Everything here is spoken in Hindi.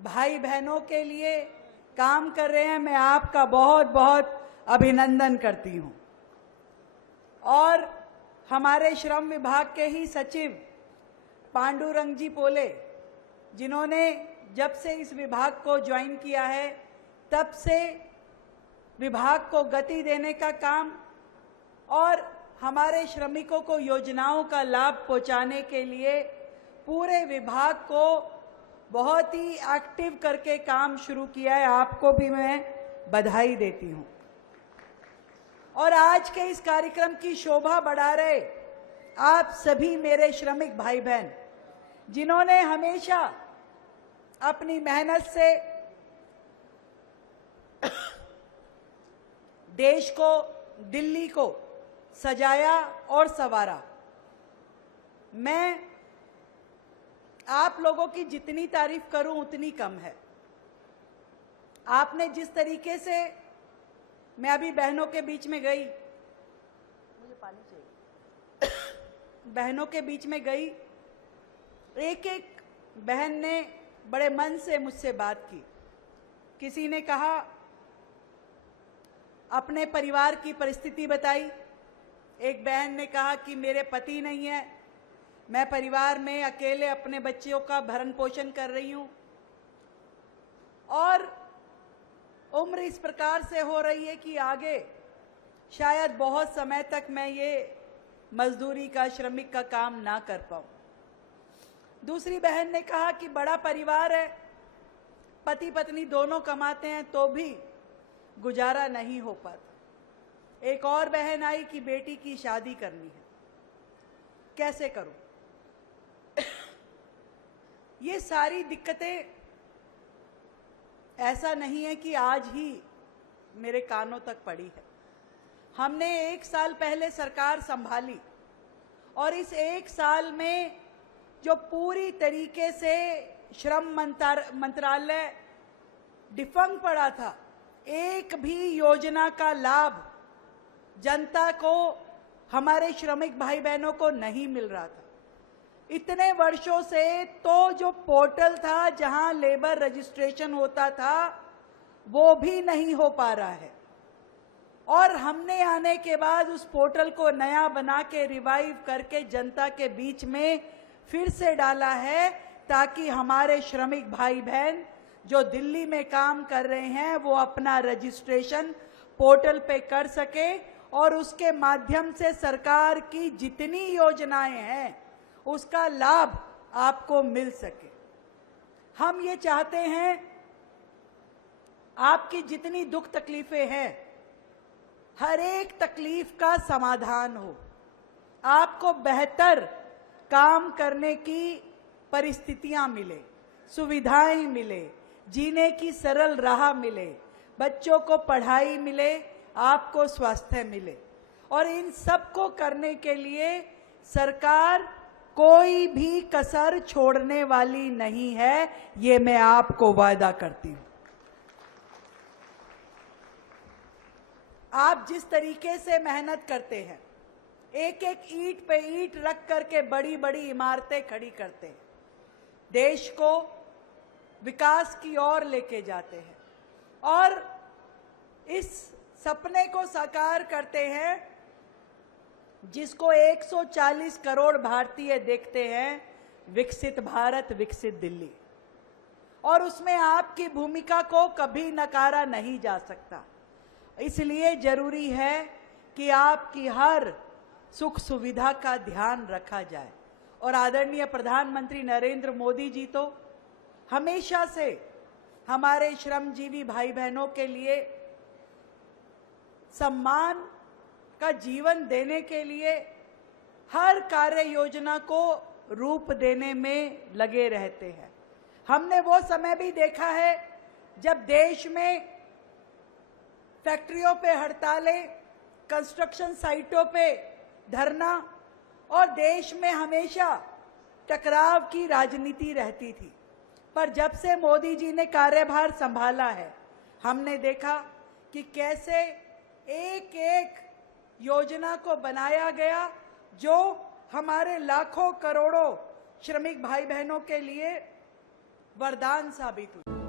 भाई बहनों के लिए काम कर रहे हैं, मैं आपका बहुत बहुत अभिनंदन करती हूं। और हमारे श्रम विभाग के ही सचिव पांडुरंग जी पोले, जिन्होंने जब से इस विभाग को ज्वाइन किया है तब से विभाग को गति देने का काम और हमारे श्रमिकों को योजनाओं का लाभ पहुंचाने के लिए पूरे विभाग को बहुत ही एक्टिव करके काम शुरू किया है। आपको भी मैं बधाई देती हूं। और आज के इस कार्यक्रम की शोभा बढ़ा रहे आप सभी मेरे श्रमिक भाई बहन, जिन्होंने हमेशा अपनी मेहनत से देश को, दिल्ली को सजाया और संवारा। मैं आप लोगों की जितनी तारीफ करूं उतनी कम है। आपने जिस तरीके से, मैं अभी बहनों के बीच में गई, मुझे पानी चाहिए, बहनों के बीच में गई, एक एक बहन ने बड़े मन से मुझसे बात की। किसी ने कहा, अपने परिवार की परिस्थिति बताई। एक बहन ने कहा कि मेरे पति नहीं है, मैं परिवार में अकेले अपने बच्चों का भरण पोषण कर रही हूं और उम्र इस प्रकार से हो रही है कि आगे शायद बहुत समय तक मैं ये मजदूरी का, श्रमिक का काम ना कर पाऊं। दूसरी बहन ने कहा कि बड़ा परिवार है, पति पत्नी दोनों कमाते हैं तो भी गुजारा नहीं हो पाता। एक और बहन आई कि बेटी की शादी करनी है, कैसे करूं? ये सारी दिक्कतें ऐसा नहीं है कि आज ही मेरे कानों तक पड़ी है। हमने 1 साल पहले सरकार संभाली और इस 1 साल में जो पूरी तरीके से श्रम मंत्रालय डिफंग पड़ा था, एक भी योजना का लाभ जनता को, हमारे श्रमिक भाई बहनों को नहीं मिल रहा था। इतने वर्षों से तो जो पोर्टल था जहां लेबर रजिस्ट्रेशन होता था वो भी नहीं हो पा रहा है और हमने आने के बाद उस पोर्टल को नया बना के रिवाइव करके जनता के बीच में फिर से डाला है ताकि हमारे श्रमिक भाई बहन जो दिल्ली में काम कर रहे हैं वो अपना रजिस्ट्रेशन पोर्टल पे कर सके और उसके माध्यम से सरकार की जितनी योजनाएं हैं उसका लाभ आपको मिल सके। हम ये चाहते हैं आपकी जितनी दुख तकलीफें हैं, हर एक तकलीफ का समाधान हो, आपको बेहतर काम करने की परिस्थितियां मिले, सुविधाएं मिले, जीने की सरल राह मिले, बच्चों को पढ़ाई मिले, आपको स्वास्थ्य मिले। और इन सब को करने के लिए सरकार कोई भी कसर छोड़ने वाली नहीं है, ये मैं आपको वादा करती हूं। आप जिस तरीके से मेहनत करते हैं, एक एक ईंट पे ईंट रख करके बड़ी बड़ी इमारतें खड़ी करते हैं, देश को विकास की ओर लेके जाते हैं और इस सपने को साकार करते हैं जिसको 140 करोड़ भारतीय देखते हैं, विकसित भारत, विकसित दिल्ली। और उसमें आपकी भूमिका को कभी नकारा नहीं जा सकता। इसलिए जरूरी है कि आपकी हर सुख सुविधा का ध्यान रखा जाए। और आदरणीय प्रधानमंत्री नरेंद्र मोदी जी तो हमेशा से हमारे श्रमजीवी भाई बहनों के लिए सम्मान का जीवन देने के लिए हर कार्य योजना को रूप देने में लगे रहते हैं। हमने वो समय भी देखा है जब देश में फैक्ट्रियों पे हड़तालें, कंस्ट्रक्शन साइटों पे धरना और देश में हमेशा टकराव की राजनीति रहती थी। पर जब से मोदी जी ने कार्यभार संभाला है, हमने देखा कि कैसे एक एक योजना को बनाया गया जो हमारे लाखों करोड़ों श्रमिक भाई बहनों के लिए वरदान साबित हुई।